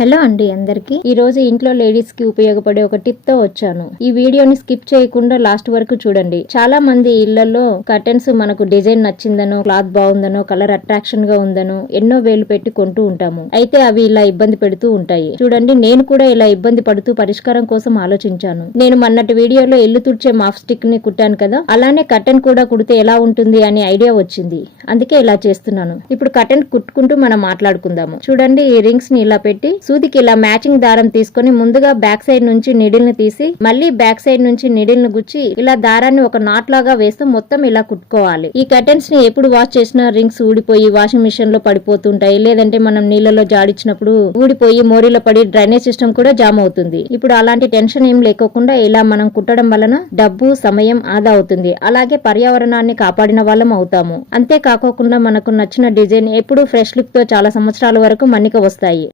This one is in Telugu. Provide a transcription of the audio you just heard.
హలో అండి అందరికి ఈ రోజు ఇంట్లో లేడీస్ కి ఉపయోగపడే ఒక టిప్ తో వచ్చాను. ఈ వీడియోని స్కిప్ చేయకుండా లాస్ట్ వరకు చూడండి. చాలా మంది ఇళ్లలో కర్టెన్స్ మనకు డిజైన్ నచ్చిందనో, క్లాత్ బాగుందనో, కలర్ అట్రాక్షన్ గా ఉందనో ఎన్నో వేలు పెట్టి కొంటూ ఉంటాము. అయితే అవి ఇలా ఇబ్బంది పెడుతూ ఉంటాయి. చూడండి, నేను కూడా ఇలా ఇబ్బంది పడుతూ పరిష్కారం కోసం ఆలోచించాను. నేను మొన్నటి వీడియోలో ఇల్లు తుడిచే మాఫ్ స్టిక్ ని కుట్టాను కదా, అలానే కర్టెన్ కూడా కుడితే ఎలా ఉంటుంది అనే ఐడియా వచ్చింది. అందుకే ఇలా చేస్తున్నాను. ఇప్పుడు కర్టెన్ కుట్టుకుంటూ మనం మాట్లాడుకుందాము. చూడండి, ఈ రింగ్స్ ని ఇలా పెట్టి సూదికి ఇలా మ్యాచింగ్ దారం తీసుకొని ముందుగా బ్యాక్ సైడ్ నుంచి నీడిల్ ని తీసి మళ్ళీ బ్యాక్ సైడ్ నుంచి నీడిల్ ని గుచ్చి ఇలా దారాన్ని ఒక నాట్ లాగా వేస్తూ మొత్తం ఇలా కుట్టుకోవాలి. ఈ కర్టెన్స్ ని ఎప్పుడు వాష్ చేసినా రింగ్స్ ఊడిపోయి వాషింగ్ మిషన్ లో పడిపోతుంటాయి. లేదంటే మనం నీళ్ళలో జాడిచ్చినప్పుడు ఊడిపోయి మోరీలో పడి డ్రైనేజ్ సిస్టమ్ కూడా జామ్ అవుతుంది. ఇప్పుడు అలాంటి టెన్షన్ ఏం లేకోకుండా ఇలా మనం కుట్టడం వలన డబ్బు, సమయం ఆదా అవుతుంది. అలాగే పర్యావరణాన్ని కాపాడిన వాళ్ళం అవుతాము. అంతే కాకోకుండా మనకు నచ్చిన డిజైన్ ఎప్పుడు ఫ్రెష్ లుక్ తో చాలా సంవత్సరాల వరకు మన్నిక వస్తాయి.